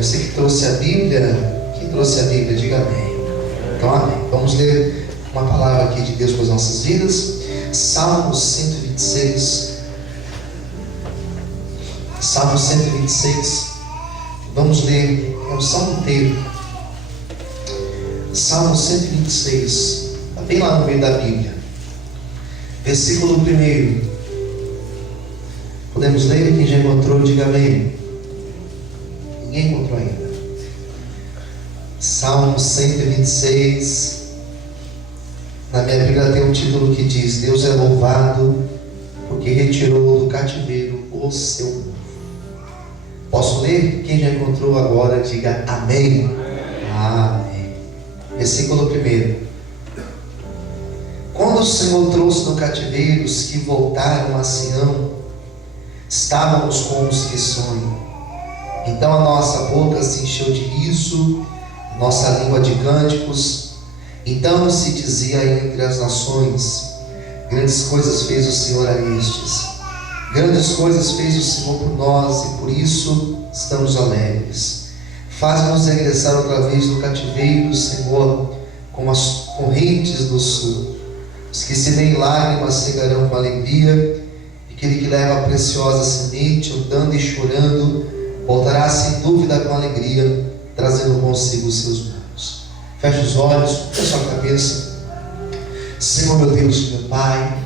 Você que trouxe a Bíblia, quem trouxe a Bíblia, diga amém. Então, amém. Vamos ler uma palavra aqui de Deus para as nossas vidas. Salmo 126. Salmo 126. Vamos ler o salmo inteiro. Salmo 126. Está bem lá no meio da Bíblia. Versículo 1. Podemos ler? Quem já encontrou, diga amém. Ninguém encontrou ainda. Salmo 126. Na minha Bíblia tem um título que diz: Deus é louvado porque retirou do cativeiro o seu povo. Posso ler? Quem já encontrou agora, diga amém. Amém. Versículo 1. Quando o Senhor trouxe do cativeiro os que voltaram a Sião, estávamos como os que sonham. Então a nossa boca se encheu de riso, nossa língua de cânticos. Então se dizia entre as nações: grandes coisas fez o Senhor a estes. Grandes coisas fez o Senhor por nós, e por isso estamos alegres. Faz-nos regressar outra vez do cativeiro, Senhor, como as correntes do sul. Os que se veem lágrimas cegarão com alegria, e aquele que leva a preciosa semente, andando e chorando, voltará sem dúvida com alegria, trazendo consigo os seus mãos. Feche os olhos, feche a sua cabeça. Senhor, meu Deus, meu Pai,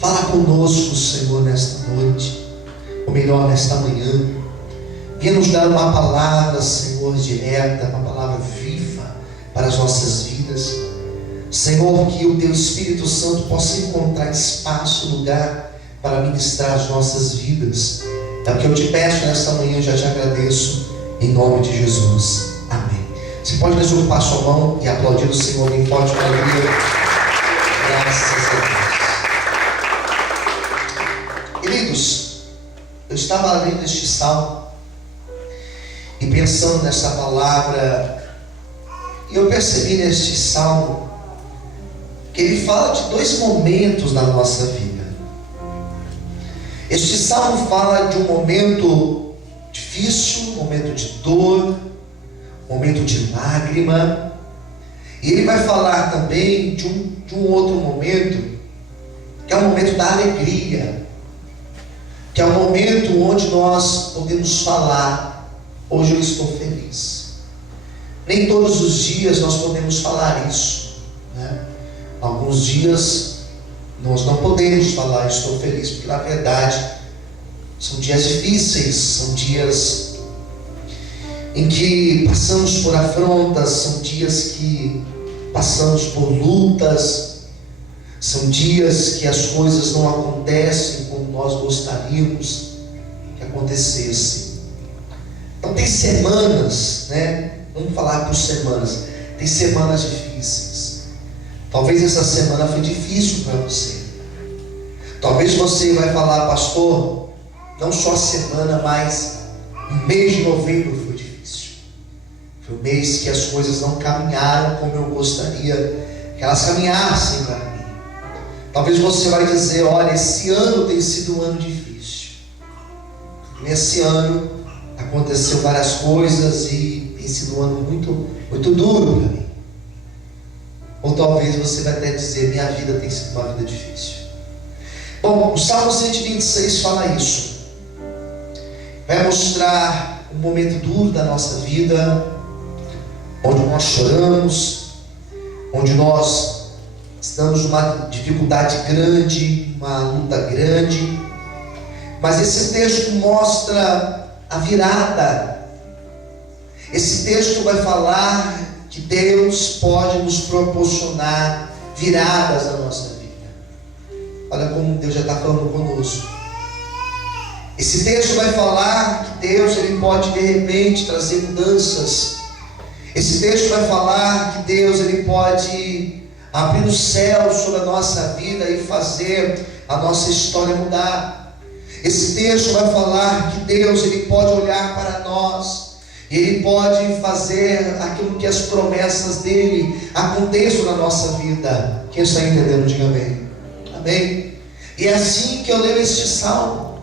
fala conosco, Senhor, nesta noite, ou melhor, nesta manhã. Venha nos dar uma palavra, Senhor, direta, uma palavra viva para as nossas vidas. Senhor, que o Teu Espírito Santo possa encontrar espaço, lugar para ministrar as nossas vidas. É o que eu te peço nesta manhã, já te agradeço, em nome de Jesus. Amém. Você pode desocupar sua mão e aplaudir o Senhor bem forte com alegria. Graças a Deus. Queridos, eu estava lendo este salmo e pensando nessa palavra, e eu percebi neste salmo que ele fala de dois momentos na nossa vida. Este salmo fala de um momento difícil, um momento de dor, um momento de lágrima, e ele vai falar também de um outro momento, que é o momento da alegria, que é o momento onde nós podemos falar: hoje eu estou feliz. Nem todos os dias nós podemos falar isso, né? Alguns dias nós não podemos falar estou feliz, porque na verdade são dias difíceis, são dias em que passamos por afrontas, são dias que passamos por lutas, são dias que as coisas não acontecem como nós gostaríamos que acontecesse. Então tem semanas, né? Vamos falar por semanas. Tem semanas difíceis. Talvez essa semana foi difícil para você. Talvez você vai falar: pastor, não só a semana, mas o mês de novembro foi difícil. Foi um mês que as coisas não caminharam como eu gostaria que elas caminhassem para mim. Talvez você vai dizer: olha, esse ano tem sido um ano difícil. Nesse ano aconteceu várias coisas e tem sido um ano muito, muito duro para mim. Ou talvez você vai até dizer: minha vida tem sido uma vida difícil. Bom, o Salmo 126 fala isso. Vai mostrar um momento duro da nossa vida, onde nós choramos, onde nós estamos numa dificuldade grande, uma luta grande. Mas esse texto mostra a virada. Esse texto vai falar que Deus pode nos proporcionar viradas na nossa vida. Olha como Deus já está falando conosco. Esse texto vai falar que Deus ele pode de repente trazer mudanças. Esse texto vai falar que Deus ele pode abrir o céu sobre a nossa vida e fazer a nossa história mudar. Esse texto vai falar que Deus ele pode olhar para nós. Ele pode fazer aquilo que as promessas dele aconteçam na nossa vida. Quem está entendendo, diga amém. Amém. E é assim que eu leio este salmo.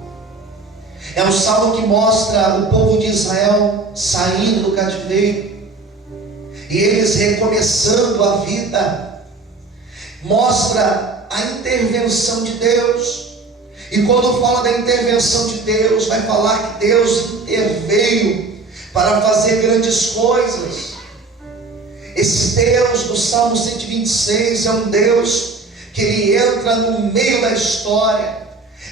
É um salmo que mostra o povo de Israel saindo do cativeiro e eles recomeçando a vida. Mostra a intervenção de Deus. E quando fala da intervenção de Deus, vai falar que Deus interveio para fazer grandes coisas. Esse Deus do Salmo 126 é um Deus que Ele entra no meio da história.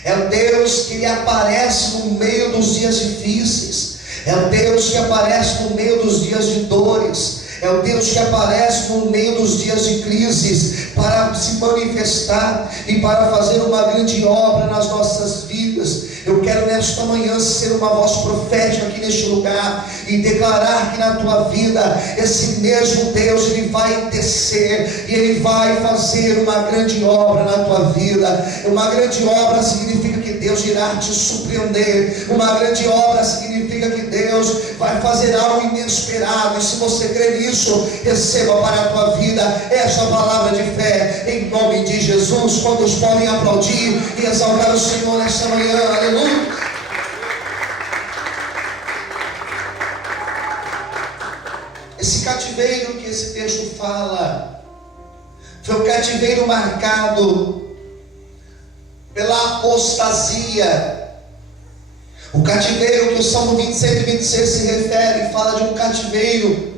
É o Deus que Ele aparece no meio dos dias difíceis. É o Deus que aparece no meio dos dias de dores. É o Deus que aparece no meio dos dias de crises para se manifestar e para fazer uma grande obra nas nossas vidas. Eu quero nesta manhã ser uma voz profética aqui neste lugar e declarar que na tua vida esse mesmo Deus, Ele vai descer e Ele vai fazer uma grande obra na tua vida. Uma grande obra significa que Deus irá te surpreender. Uma grande obra significa que Deus vai fazer algo inesperado. E se você crê nisso, receba para a tua vida esta palavra de fé em nome de Jesus. Quantos podem aplaudir e exaltar o Senhor nesta manhã? Aleluia. Esse cativeiro que esse texto fala foi um cativeiro marcado pela apostasia. O cativeiro que o Salmo 126 se refere fala de um cativeiro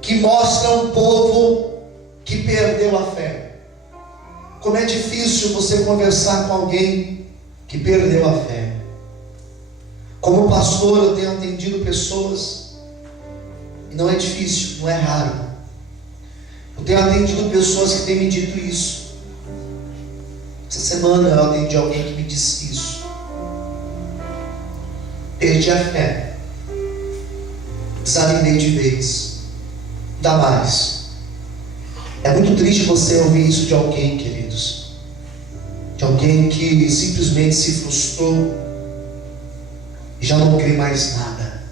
que mostra um povo que perdeu a fé. Como é difícil você conversar com alguém que perdeu a fé. Como pastor, eu tenho atendido pessoas, e não é difícil, não é raro. Eu tenho atendido pessoas que têm me dito isso. Essa semana eu atendi alguém que me disse isso. Perdi a fé, desanimei de vez, dá mais. É muito triste você ouvir isso de alguém, queridos, de alguém que simplesmente se frustrou e já não crê mais nada.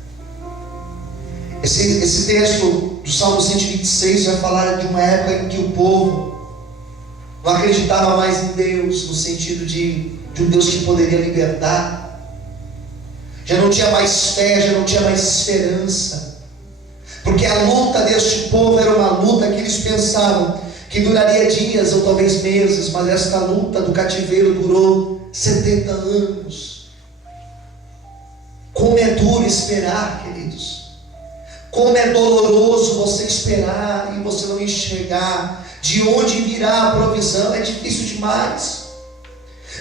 Esse texto do Salmo 126 vai falar de uma época em que o povo não acreditava mais em Deus, no sentido de um Deus que poderia libertar. Já não tinha mais fé, já não tinha mais esperança, porque a luta deste povo era uma luta que eles pensavam que duraria dias ou talvez meses, mas esta luta do cativeiro durou 70 anos. Como é duro esperar, queridos. Como é doloroso você esperar e você não enxergar de onde virá a provisão. É difícil demais.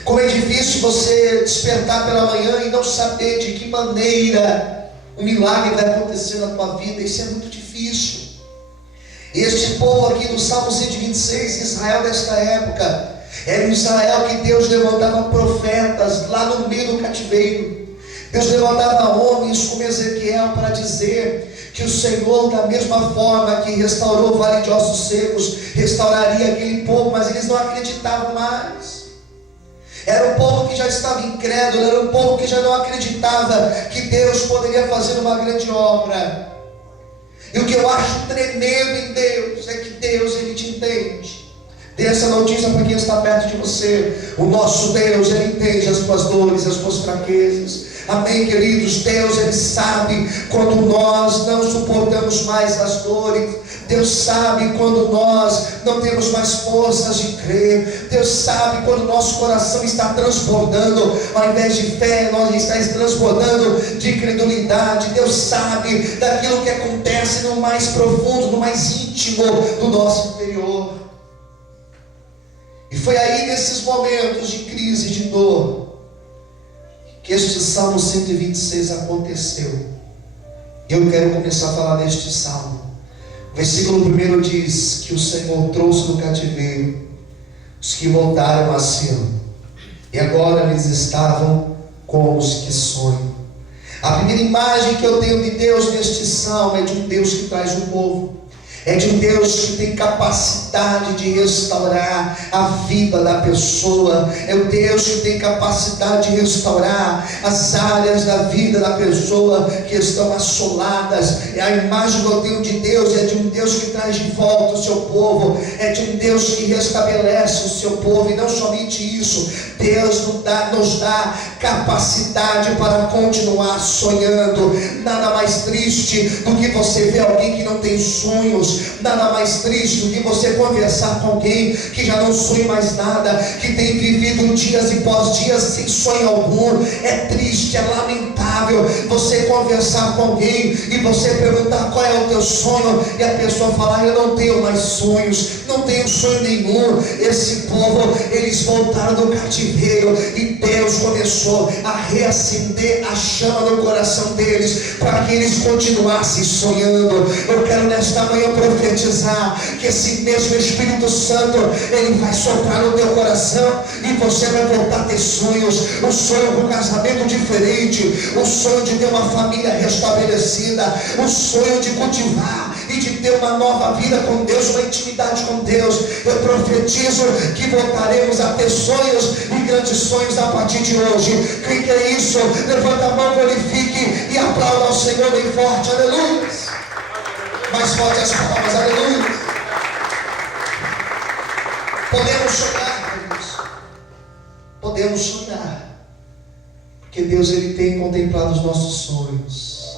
Como é difícil você despertar pela manhã e não saber de que maneira um milagre vai acontecer na tua vida. Isso é muito difícil. Este povo aqui do Salmo 126, Israel desta época, era o Israel que Deus levantava profetas lá no meio do cativeiro. Deus levantava homens como Ezequiel para dizer que o Senhor, da mesma forma que restaurou o vale de ossos secos, restauraria aquele povo, mas eles não acreditavam mais. Era um povo que já estava incrédulo, era um povo que já não acreditava que Deus poderia fazer uma grande obra. E o que eu acho tremendo em Deus é que Deus, Ele te entende. Dê essa notícia para quem está perto de você. O nosso Deus, Ele entende as tuas dores, as tuas fraquezas. Amém, queridos? Deus, Ele sabe quando nós não suportamos mais as dores. Deus sabe quando nós não temos mais forças de crer. Deus sabe quando o nosso coração está transbordando, ao invés de fé, nós estamos transbordando de incredulidade. Deus sabe daquilo que acontece no mais profundo, no mais íntimo do nosso interior. E foi aí nesses momentos de crise, de dor, que este Salmo 126 aconteceu. Eu quero começar a falar deste Salmo. O versículo 1 diz que o Senhor trouxe do cativeiro os que voltaram a Sião, e agora eles estavam como os que sonham. A primeira imagem que eu tenho de Deus neste Salmo é de um Deus que traz o povo. É de um Deus que tem capacidade de restaurar a vida da pessoa. É o Deus que tem capacidade de restaurar as áreas da vida da pessoa que estão assoladas. É a imagem que eu tenho de Deus, é de um Deus que traz de volta o seu povo, é de um Deus que restabelece o seu povo. E não somente isso, Deus nos dá capacidade para continuar sonhando. Nada mais triste do que você ver alguém que não tem sonhos, nada mais triste do que você conversar com alguém que já não sonha mais nada, que tem vivido dias e pós-dias sem sonho algum. É triste, é lamentável você conversar com alguém e você perguntar qual é o teu sonho, e a pessoa falar: eu não tenho mais sonhos, não tenho sonho nenhum. Esse povo, eles voltaram do cativeiro e Deus começou a reacender a chama no coração deles, para que eles continuassem sonhando. Eu quero nesta manhã profetizar que esse mesmo Espírito Santo, ele vai soprar no teu coração e você vai voltar a ter sonhos. Um sonho com um casamento diferente, um sonho de ter uma família restabelecida, um sonho de cultivar e de ter uma nova vida com Deus, uma intimidade com Deus. Eu profetizo que voltaremos a ter sonhos e grandes sonhos a partir de hoje. Quem quer isso? Levanta a mão, glorifique e aplauda ao Senhor bem forte. Aleluia. Mais forte as palmas. Aleluia. Podemos sonhar, queridos. Podemos sonhar, porque Deus, ele tem contemplado os nossos sonhos.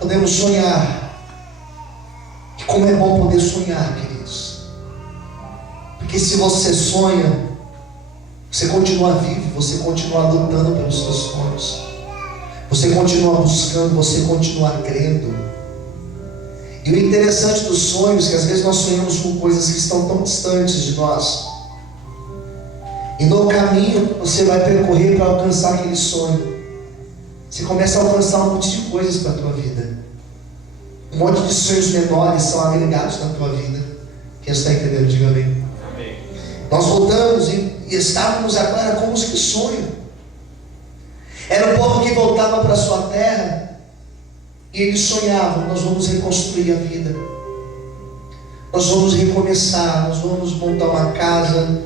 Podemos sonhar. E como é bom poder sonhar, queridos, porque se você sonha, você continua vivo, você continua lutando pelos seus sonhos, você continua buscando, você continua crendo. E o interessante dos sonhos é que às vezes nós sonhamos com coisas que estão tão distantes de nós, e no caminho você vai percorrer para alcançar aquele sonho, você começa a alcançar um monte de coisas para a tua vida. Um monte de sonhos menores são agregados na tua vida. Quem está entendendo, diga amém. Amém. Nós voltamos e estávamos agora como os que sonham. Era o povo que voltava para a sua terra e eles sonhavam: nós vamos reconstruir a vida, nós vamos recomeçar, nós vamos montar uma casa,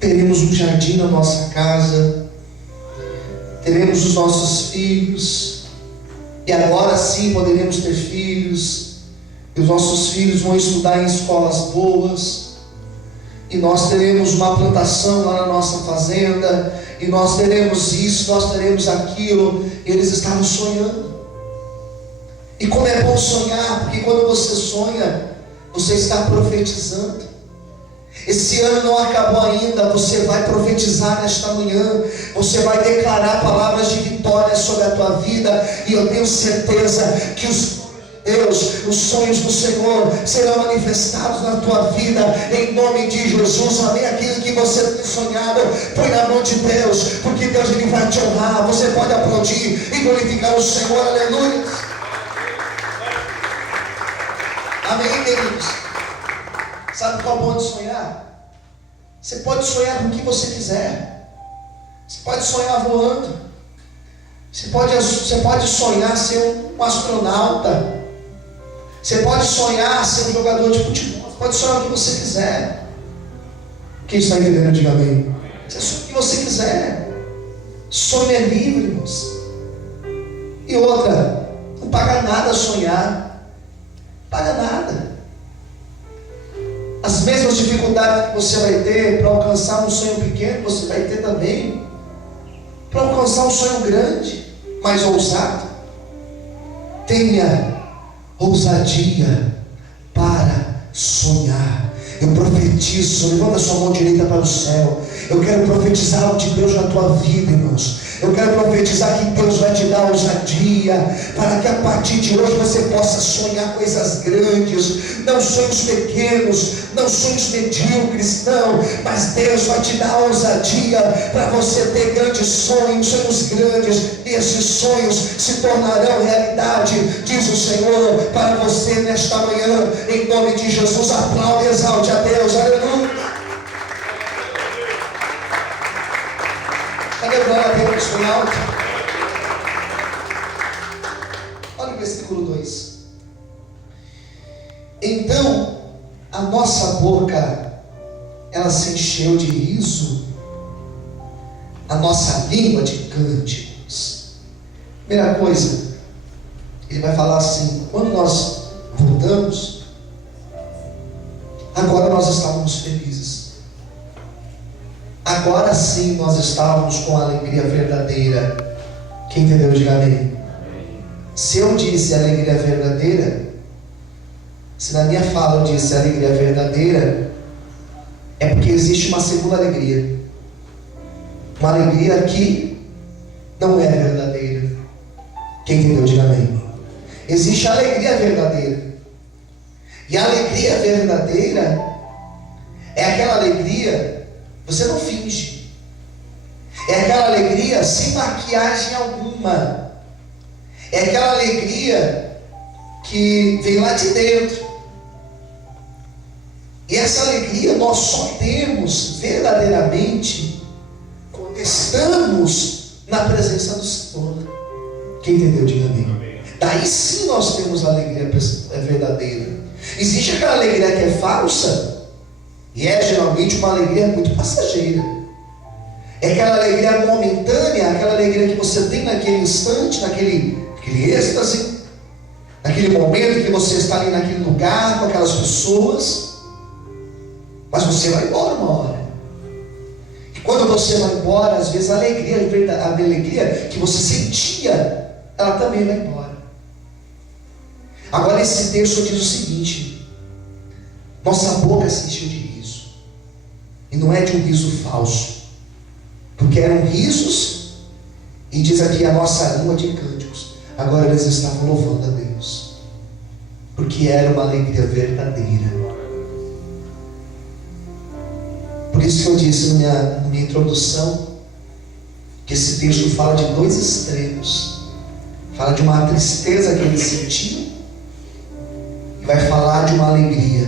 teremos um jardim na nossa casa, teremos os nossos filhos, e agora sim poderemos ter filhos, e os nossos filhos vão estudar em escolas boas, e nós teremos uma plantação lá na nossa fazenda, e nós teremos isso, nós teremos aquilo. E eles estavam sonhando. E como é bom sonhar, porque quando você sonha, você está profetizando. Esse ano não acabou ainda, você vai profetizar nesta manhã, você vai declarar palavras de vitória sobre a tua vida, e eu tenho certeza que os sonhos do Senhor serão manifestados na tua vida, em nome de Jesus. Amém? Aquilo que você tem sonhado, põe na mão de Deus, porque Deus, ele vai te honrar. Você pode aplaudir e glorificar o Senhor. Aleluia. Amém, queridos? Sabe qual é o bom de sonhar? Você pode sonhar com o que você quiser. Você pode sonhar voando. Você pode sonhar ser um astronauta. Você pode sonhar ser um jogador de futebol. Você pode sonhar o que você quiser. Quem está entendendo, diga amém. Você sonha o que você quiser. Sonho é livre, irmãos. E outra, não paga nada sonhar. Paga nada. As mesmas dificuldades que você vai ter para alcançar um sonho pequeno, você vai ter também para alcançar um sonho grande, mais ousado. Tenha ousadia para sonhar. Eu profetizo, levanta a sua mão direita para o céu. Eu quero profetizar algo de Deus na tua vida, irmãos. Eu quero profetizar que Deus vai te dar ousadia, para que a partir de hoje você possa sonhar coisas grandes, não sonhos pequenos, não sonhos medíocres, não, mas Deus vai te dar ousadia para você ter grandes sonhos, sonhos grandes, e esses sonhos se tornarão realidade, diz o Senhor para você nesta manhã, em nome de Jesus. Aplaude e exalte a Deus. Aleluia. Cadê o glória a Deus bem alto? Olha o versículo 2. Então, a nossa boca, ela se encheu de riso, a nossa língua de cânticos. Primeira coisa, ele vai falar assim: quando nós voltamos, agora nós estávamos felizes. Agora sim nós estávamos com a alegria verdadeira. Quem entendeu, diga amém. Se eu disse alegria verdadeira, se na minha fala eu disse alegria verdadeira, é porque existe uma segunda alegria. Uma alegria que não é verdadeira. Quem entendeu, diga amém. Existe a alegria verdadeira. E a alegria verdadeira é aquela alegria, você não finge. É aquela alegria sem maquiagem alguma. É aquela alegria que vem lá de dentro. E essa alegria nós só temos verdadeiramente quando estamos na presença do Senhor. Quem entendeu, diga amém. Daí sim nós temos a alegria verdadeira. Existe aquela alegria que é falsa, e é geralmente uma alegria muito passageira. É aquela alegria momentânea, aquela alegria que você tem naquele instante, naquele êxtase, naquele momento que você está ali naquele lugar com aquelas pessoas, mas você vai embora uma hora. E quando você vai embora, às vezes a alegria que você sentia, ela também vai embora. Agora esse texto diz o seguinte: nossa boca se encheu de riso, e não é de um riso falso, porque eram risos, e diz aqui a nossa língua de cânticos. Agora eles estavam louvando a Deus, porque era uma alegria verdadeira. Por isso que eu disse na minha introdução, que esse texto fala de dois extremos. Fala de uma tristeza que eles sentiam, e vai falar de uma alegria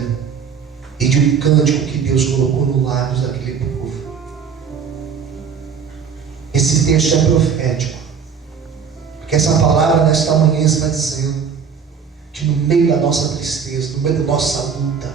e de um cântico que Deus colocou no lábios daquele povo. Esse texto é profético, porque essa palavra nesta manhã está dizendo que no meio da nossa tristeza, no meio da nossa luta,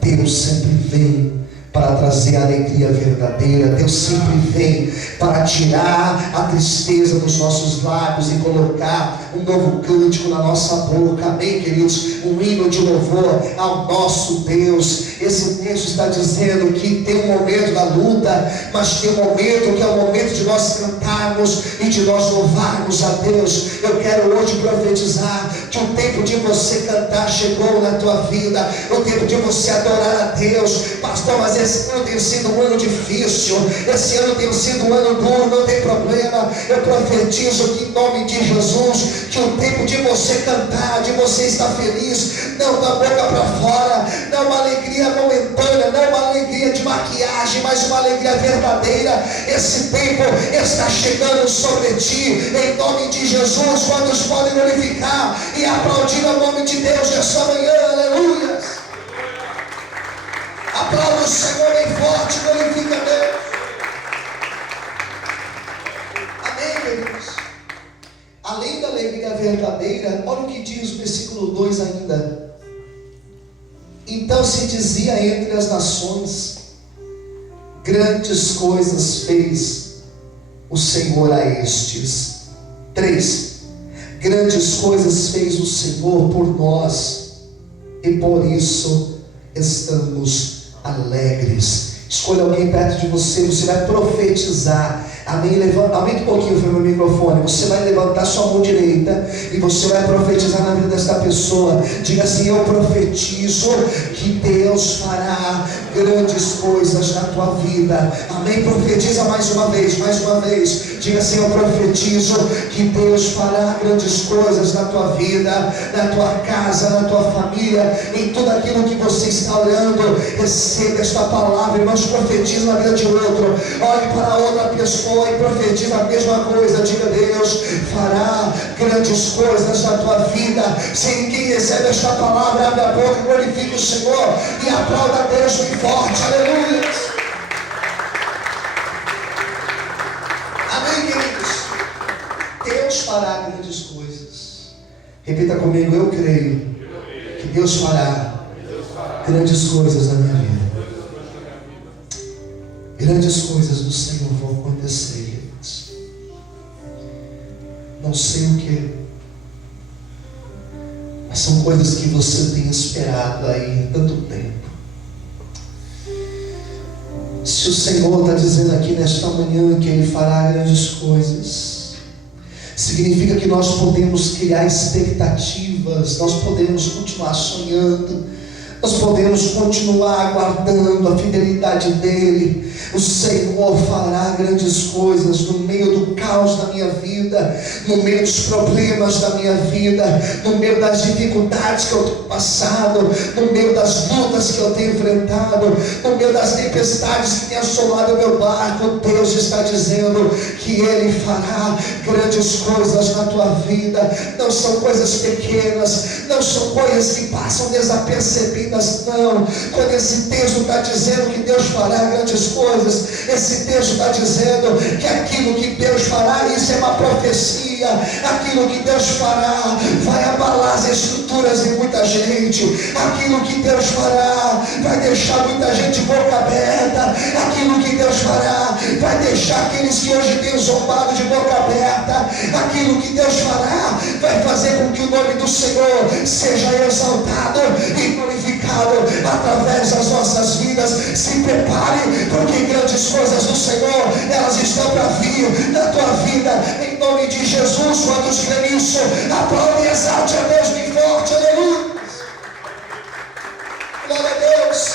Deus sempre vem para trazer a alegria verdadeira. Deus sempre vem para tirar a tristeza dos nossos lábios e colocar um novo cântico na nossa boca. Amém, queridos? Um hino de louvor ao nosso Deus. Esse texto está dizendo que tem um momento da luta, mas tem um momento que é o momento de nós cantarmos e de nós louvarmos a Deus. Eu quero hoje profetizar que o tempo de você cantar chegou na tua vida, o tempo de você adorar a Deus. Pastor, mas esse ano tem sido um ano difícil, esse ano tem sido um ano duro. Não tem problema, eu profetizo que em nome de Jesus, que o tempo de você cantar, de você estar feliz, não da boca para fora, não uma alegria momentânea, não uma alegria de maquiagem, mas uma alegria verdadeira. Esse tempo está chegando sobre ti, em nome de Jesus. Quantos podem glorificar e aplaudir o nome de Deus nesta manhã? Aleluia! Aplauda o Senhor bem forte, glorifica a Deus. Amém, queridos? Além da alegria verdadeira, olha o que diz o versículo 2 ainda. Então se dizia entre as nações: grandes coisas fez o Senhor a estes. 3. Grandes coisas fez o Senhor por nós, e por isso estamos alegres. Escolha alguém perto de você, você vai profetizar. Amém? Aumenta um pouquinho o meu microfone. Você vai levantar sua mão direita e você vai profetizar na vida desta pessoa. Diga assim: eu profetizo que Deus fará grandes coisas na tua vida. Amém? Profetiza mais uma vez, mais uma vez. Diga assim: eu profetizo que Deus fará grandes coisas na tua vida, na tua casa, na tua família, em tudo aquilo que você está orando. Receba esta palavra, irmãos. Profetiza na vida de outro. Olhe para outra pessoa e profetiza a mesma coisa. Diga: Deus fará grandes coisas na tua vida. Se ninguém recebe esta palavra, abre a boca, glorifique o Senhor e aplauda a Deus bem forte. Aleluia. Amém, queridos? Deus fará grandes coisas. Repita comigo: eu creio que Deus fará Grandes coisas na minha vida. Grandes coisas do Senhor vão acontecer, queridos. Não sei o que, mas são coisas que você tem esperado aí há tanto tempo. Se o Senhor está dizendo aqui nesta manhã que Ele fará grandes coisas, significa que nós podemos criar expectativas, nós podemos continuar sonhando, nós podemos continuar aguardando a fidelidade dEle. O Senhor fará grandes coisas no meio do caos da minha vida, no meio dos problemas da minha vida, no meio das dificuldades que eu tenho passado, no meio das lutas que eu tenho enfrentado, no meio das tempestades que têm assolado o meu barco. Deus está dizendo que Ele fará grandes coisas na tua vida. Não são coisas pequenas, não são coisas que passam desapercebidas, não. Quando esse texto está dizendo que Deus fará grandes coisas, esse texto está dizendo que aquilo que Deus fará, isso é uma profecia, aquilo que Deus fará vai abalar as estruturas de muita gente, aquilo que Deus fará vai deixar muita gente boca aberta, aquilo que Deus fará vai deixar aqueles que hoje têm zombado de boca aberta, aquilo que Deus fará vai fazer com que o nome do Senhor seja exaltado e glorificado através das nossas vidas. Se prepare, porque grandes coisas do Senhor, elas estão para vir na tua vida, em nome de Jesus. Quando crê nisso, aplaude e exalte a Deus bem forte, aleluia. Glória a Deus,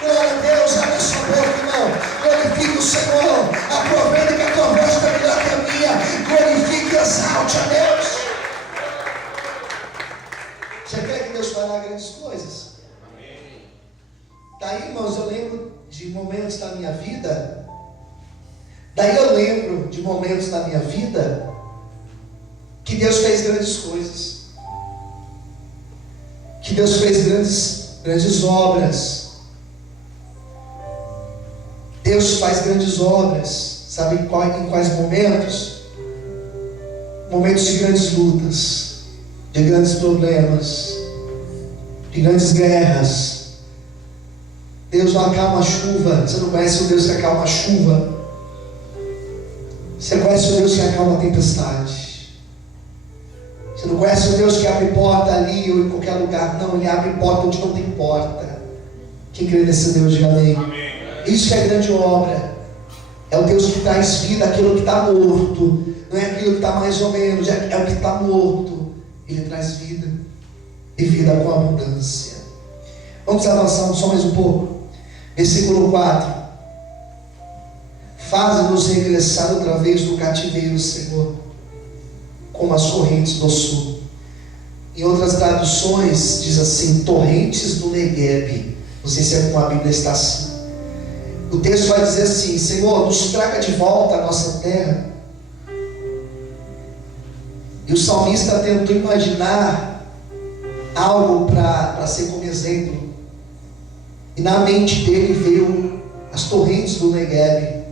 glória a Deus. Abre sua boca, irmão, glorifique o Senhor, aproveita que a tua voz está melhor que a minha, glorifique e exalte a Deus. Você crê que Deus fará grandes coisas? Daí, irmãos, eu lembro de momentos da minha vida. Daí eu lembro de momentos da minha vida que Deus fez grandes coisas, que Deus fez grandes obras. Deus faz grandes obras. Sabe em quais momentos? Momentos de grandes lutas, de grandes problemas, de grandes guerras. Deus não acalma a chuva. Você não conhece o Deus que acalma a chuva? Você conhece o Deus que acalma a tempestade? Você não conhece o Deus que abre porta ali ou em qualquer lugar? Não, Ele abre porta onde não tem porta. Quem crê nesse Deus, diga amém. Isso que é grande obra. É o Deus que traz vida àquilo que está morto. Não é aquilo que está mais ou menos, é o que está morto. Ele traz vida, e vida com abundância. Vamos avançar só mais um pouco. Versículo 4. Faze-nos regressar outra vez do cativeiro, Senhor, como as correntes do sul. Em outras traduções diz assim: torrentes do Negueb. Não sei se a Bíblia está assim. O texto vai dizer assim: Senhor, nos traga de volta a nossa terra. E o salmista tentou imaginar algo para ser como exemplo. E na mente dele veio as torrentes do Negueb,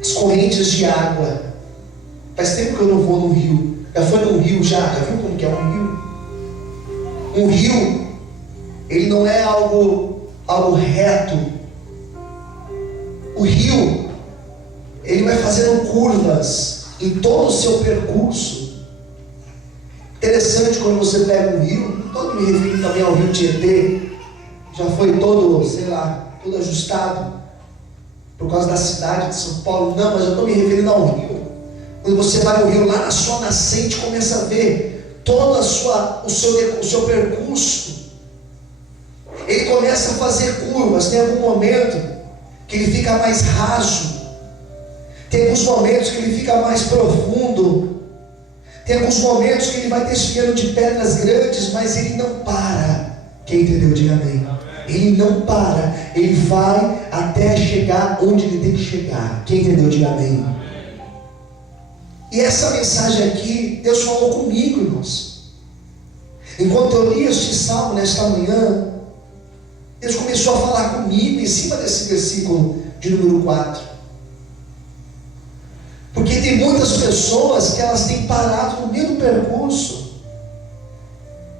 as correntes de água. Faz tempo que eu não vou no rio. Já foi num rio já? Já viu como que é um rio? Um rio, ele não é algo reto. O rio, ele vai fazendo curvas em todo o seu percurso. Interessante quando você pega um rio, não estou me referindo também ao rio Tietê, já foi todo, todo ajustado por causa da cidade de São Paulo. Não, mas eu estou me referindo ao rio. Quando você vai no rio, lá na sua nascente, começa a ver todo o seu percurso. Ele começa a fazer curvas. Tem algum momento que ele fica mais raso, tem alguns momentos que ele fica mais profundo, tem alguns momentos que ele vai desfiando de pedras grandes, mas ele não para. Quem entendeu, diga amém. Ele não para, ele vai até chegar onde ele tem que chegar. Quem entendeu, diga amém. E essa mensagem aqui, Deus falou comigo, irmãos. Enquanto eu li este salmo nesta manhã, Deus começou a falar comigo em cima desse versículo de número 4. Porque tem muitas pessoas que elas têm parado no meio do percurso.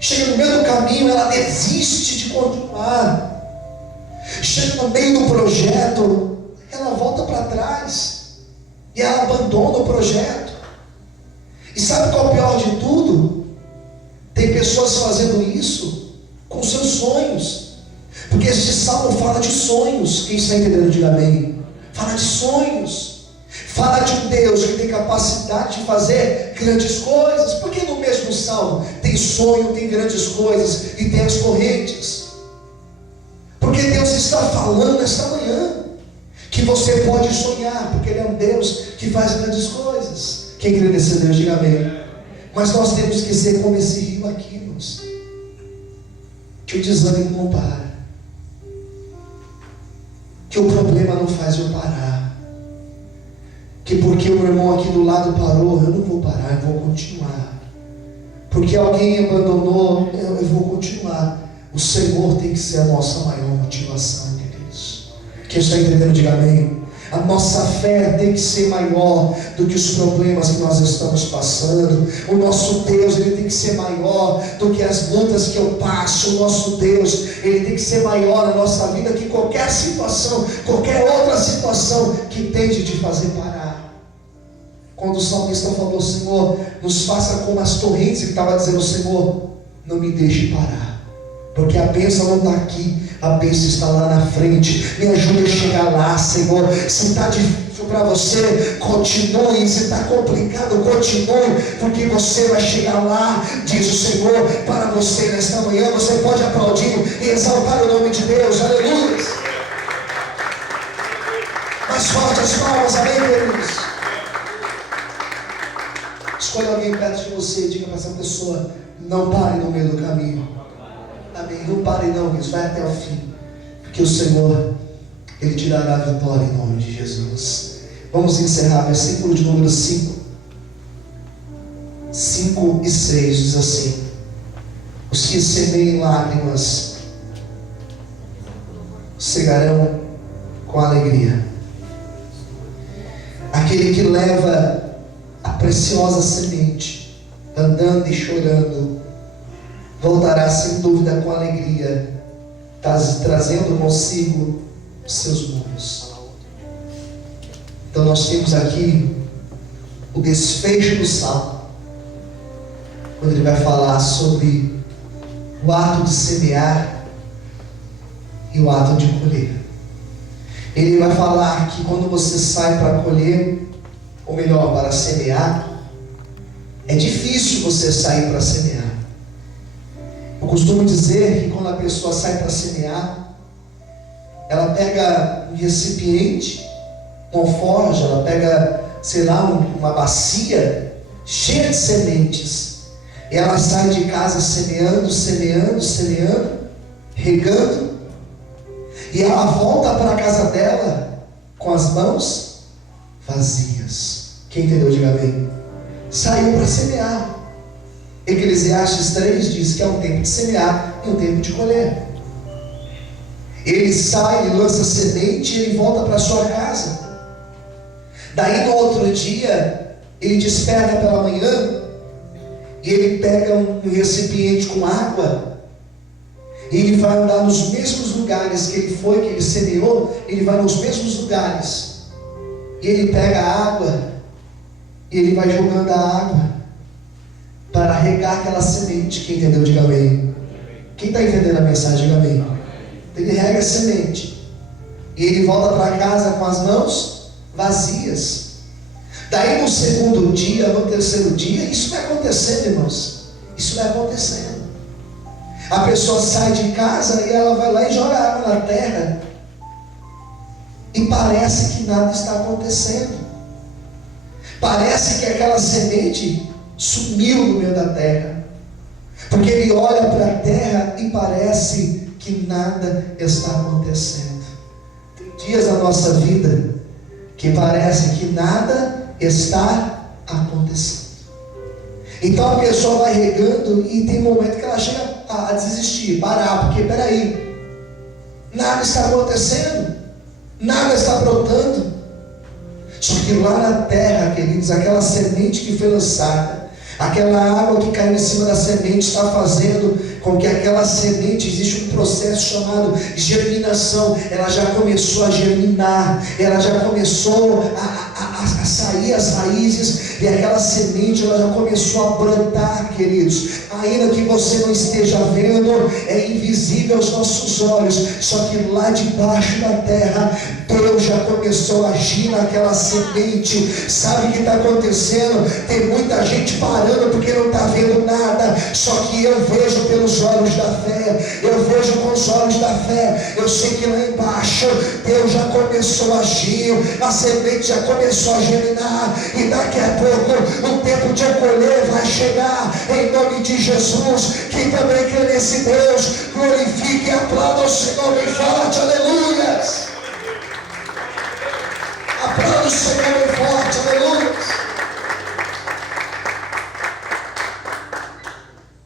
Chega no meio do caminho, ela desiste de continuar. Chega no meio do projeto, ela volta para trás e ela abandona o projeto. E sabe qual é o pior de tudo? Tem pessoas fazendo isso com seus sonhos, porque este salmo fala de sonhos. Quem está entendendo, diga amém. Fala de sonhos, fala de um Deus que tem capacidade de fazer grandes coisas. Porque no mesmo salmo tem sonho, tem grandes coisas e tem as correntes. Porque Deus está falando esta manhã que você pode sonhar, porque Ele é um Deus que faz grandes coisas. Quem crê nesse Deus, diga amém. Mas nós temos que ser como esse rio aqui, irmãos, que o desânimo não para, que o problema não faz eu parar, que porque o meu irmão aqui do lado parou, eu não vou parar, eu vou continuar. Porque alguém abandonou, eu vou continuar. O Senhor tem que ser a nossa maior motivação, queridos. Quem está entendendo, diga amém. A nossa fé tem que ser maior do que os problemas que nós estamos passando. O nosso Deus, Ele tem que ser maior do que as lutas que eu passo. O nosso Deus, Ele tem que ser maior na nossa vida que qualquer situação, qualquer outra situação que tente te fazer parar. Quando o salmista falou, Senhor, nos faça como as torrentes, ele estava dizendo, Senhor, não me deixe parar, porque a bênção não está aqui, a bênção está lá na frente. Me ajude a chegar lá, Senhor. Se está difícil para você, continue. Se está complicado, continue, porque você vai chegar lá, diz o Senhor para você nesta manhã. Você pode aplaudir e exaltar o nome de Deus, aleluia. Mais forte as palmas, amém, queridos. Escolha alguém perto de você e diga para essa pessoa, não pare no meio do caminho. Amém. Não pare não, isso vai até o fim, porque o Senhor, Ele te dará a vitória em nome de Jesus. Vamos encerrar, versículo de número 5 e 6 diz assim: os que semeiem lágrimas cegarão com alegria. Aquele que leva a preciosa semente, andando e chorando, voltará sem dúvida com alegria, trazendo consigo os seus muros. Então nós temos aqui o desfecho do salmo, quando ele vai falar sobre o ato de semear e o ato de colher. Ele vai falar que quando você sai para colher, ou melhor, para semear, é difícil você sair para semear. Eu costumo dizer que quando a pessoa sai para semear, ela pega um recipiente, uma alforja, ela pega, sei lá, uma bacia cheia de sementes, e ela sai de casa semeando, regando, e ela volta para a casa dela com as mãos vazias. Quem entendeu, diga amém. Saiu para semear. Eclesiastes 3 diz que é um tempo de semear e um tempo de colher. Ele sai, ele lança semente e ele volta para a sua casa. Daí no outro dia, ele desperta pela manhã e ele pega um recipiente com água e ele vai andar nos mesmos lugares que ele foi, que ele semeou. Ele vai nos mesmos lugares e ele pega a água e ele vai jogando a água para regar aquela semente. Quem entendeu, diga amém. Quem está entendendo a mensagem, diga amém. Ele rega a semente e ele volta para casa com as mãos vazias. Daí no segundo dia, no terceiro dia, isso vai acontecendo, irmãos. Isso vai acontecendo. A pessoa sai de casa e ela vai lá e joga água na terra, e parece que nada está acontecendo. Parece que aquela semente sumiu no meio da terra, porque ele olha para a terra e parece que nada está acontecendo. Tem dias na nossa vida que parece que nada está acontecendo. Então a pessoa vai regando e tem um momento que ela chega a desistir, parar, porque peraí, nada está acontecendo, nada está brotando. Só que lá na terra, queridos, aquela semente que foi lançada, Aquela água que caiu em cima da semente está fazendo com que aquela semente, existe um processo chamado germinação. Ela já começou a germinar, ela já começou a sair as raízes, e aquela semente ela já começou a brotar, queridos. Ainda que você não esteja vendo, é invisível aos nossos olhos, só que lá debaixo da terra Deus já começou a agir naquela semente. Sabe o que está acontecendo? Tem muita gente parando porque não está vendo nada, só que eu vejo pelos olhos da fé, eu vejo com os olhos da fé. Eu sei que lá embaixo Deus já começou a agir, a semente já começou a germinar, e daqui a pouco o tempo de colher vai chegar, em nome de Jesus. Quem também crê nesse Deus, glorifique e aplauda o Senhor bem forte, aleluia. Aplauda o Senhor bem forte, aleluia.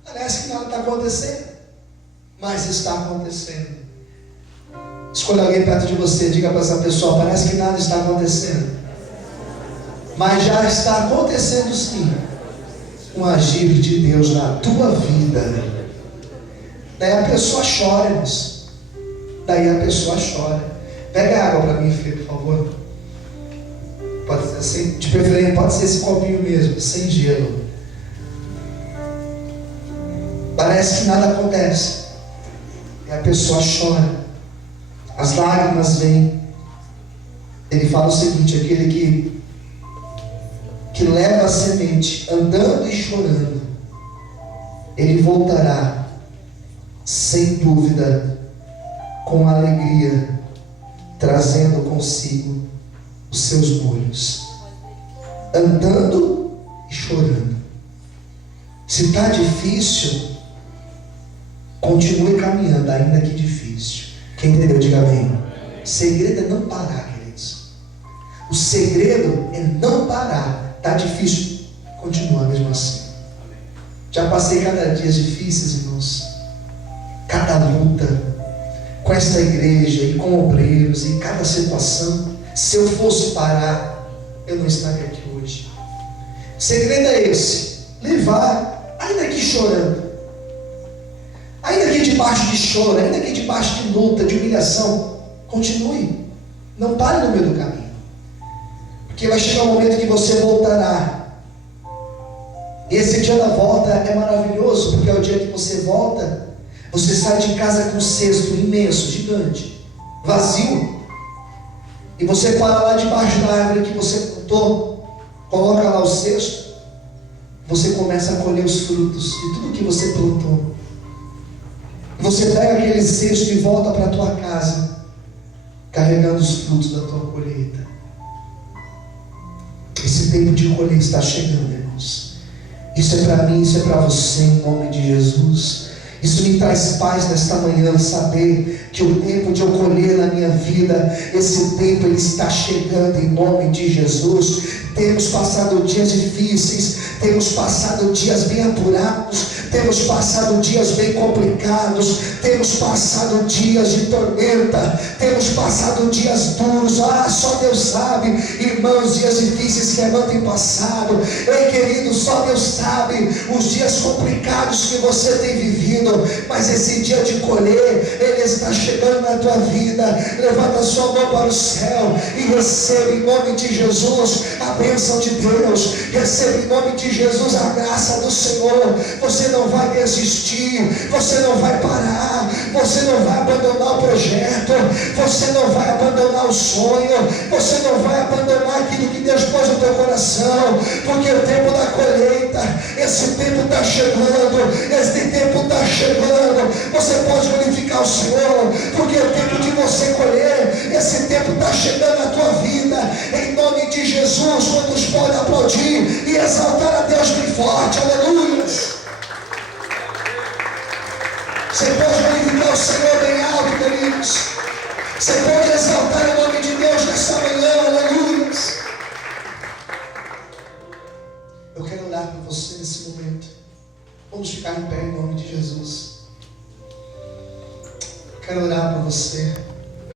Parece que nada está acontecendo, mas está acontecendo. Escolha alguém perto de você, diga para essa pessoa: parece que nada está acontecendo, mas já está acontecendo sim, um agir de Deus na tua vida. Daí a pessoa chora, irmãos. Daí a pessoa chora. Pega água para mim, filho, por favor. Pode ser assim, de preferência, pode ser esse copinho mesmo, sem gelo. Parece que nada acontece, e a pessoa chora, as lágrimas vêm. Ele fala o seguinte: aquele que leva a semente andando e chorando, ele voltará sem dúvida com alegria, trazendo consigo os seus molhos, andando e chorando. Se está difícil, continue caminhando, ainda que difícil. Quem entendeu, diga amém. O segredo é não parar, queridos. O segredo é não parar. Está difícil, continua mesmo assim. Já passei cada dia difíceis, irmãos, cada luta com esta igreja e com obreiros, e cada situação. Se eu fosse parar, eu não estaria aqui hoje. O segredo é esse: levar, ainda que chorando, ainda que debaixo de choro, ainda que debaixo de luta, de humilhação, continue. Não pare no meio do caminho, porque vai chegar um momento que você voltará. E esse dia da volta é maravilhoso, porque é o dia que você volta. Você sai de casa com um cesto imenso, gigante, vazio, e você para lá debaixo da árvore que você plantou, coloca lá o cesto, você começa a colher os frutos de tudo que você plantou. Você pega aquele cesto e volta para a tua casa, carregando os frutos da tua colheita. Esse tempo de colher está chegando, irmãos. Isso é para mim, isso é para você, em nome de Jesus. Isso me traz paz nesta manhã, saber que o tempo de eu colher na minha vida, esse tempo ele está chegando, em nome de Jesus. Temos passado dias difíceis, temos passado dias bem apurados, temos passado dias bem complicados, temos passado dias de tormenta, temos passado dias duros. Só Deus sabe, irmãos, dias difíceis que Emã tem passado. Ei, querido, só Deus sabe os dias complicados que você tem vivido, mas esse dia de colher, ele está chegando na tua vida. Levanta a sua mão para o céu e receba em nome de Jesus a bênção de Deus. Receba em nome de Jesus a graça do Senhor. Você não vai desistir, você não vai parar, você não vai abandonar o projeto, você não vai abandonar o sonho, você não vai abandonar aquilo que Deus pôs no teu coração, porque o tempo da colheita, esse tempo está chegando, esse tempo está chegando. Você pode glorificar o Senhor, porque o tempo de você colher, esse tempo está chegando na tua vida, em nome de Jesus. Quantos podem aplaudir e exaltar a Deus bem forte, aleluia. Você pode glorificar o Senhor bem alto, queridos. Você pode exaltar o nome de Deus nessa manhã, aleluia. Eu quero orar por você nesse momento. Vamos ficar em pé em nome de Jesus. Eu quero orar por você.